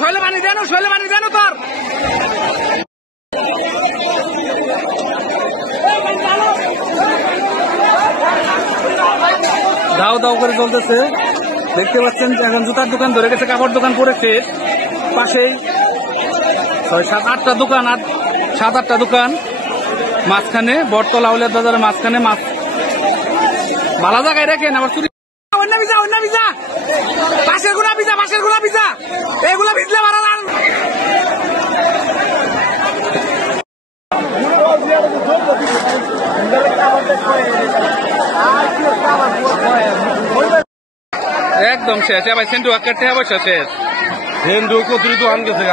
শৈলে পানি দেন তোর শৈলে পানি দেন তোর দাও দাও করে চলতেছে। দেখতে পাচ্ছেন এখন জুতার দোকান ধরে গেছে, কাপড় দোকান পড়েছে পাশেই 6-7-8টা দোকান, আর 7-8টা দোকান মাঝখানে বটতলা আউলিয়া বাজারের মাঝখানে মাছ ভালো জায়গায় রেখেন। আবার চুরি অন্য ভিজা পাশের গুলা ভিজা এগুলা ভিজলে মারা যান। একদম শেষ। ভাই সেন্টু আকার শেষ। সেন্টু কত দোকান গেছে।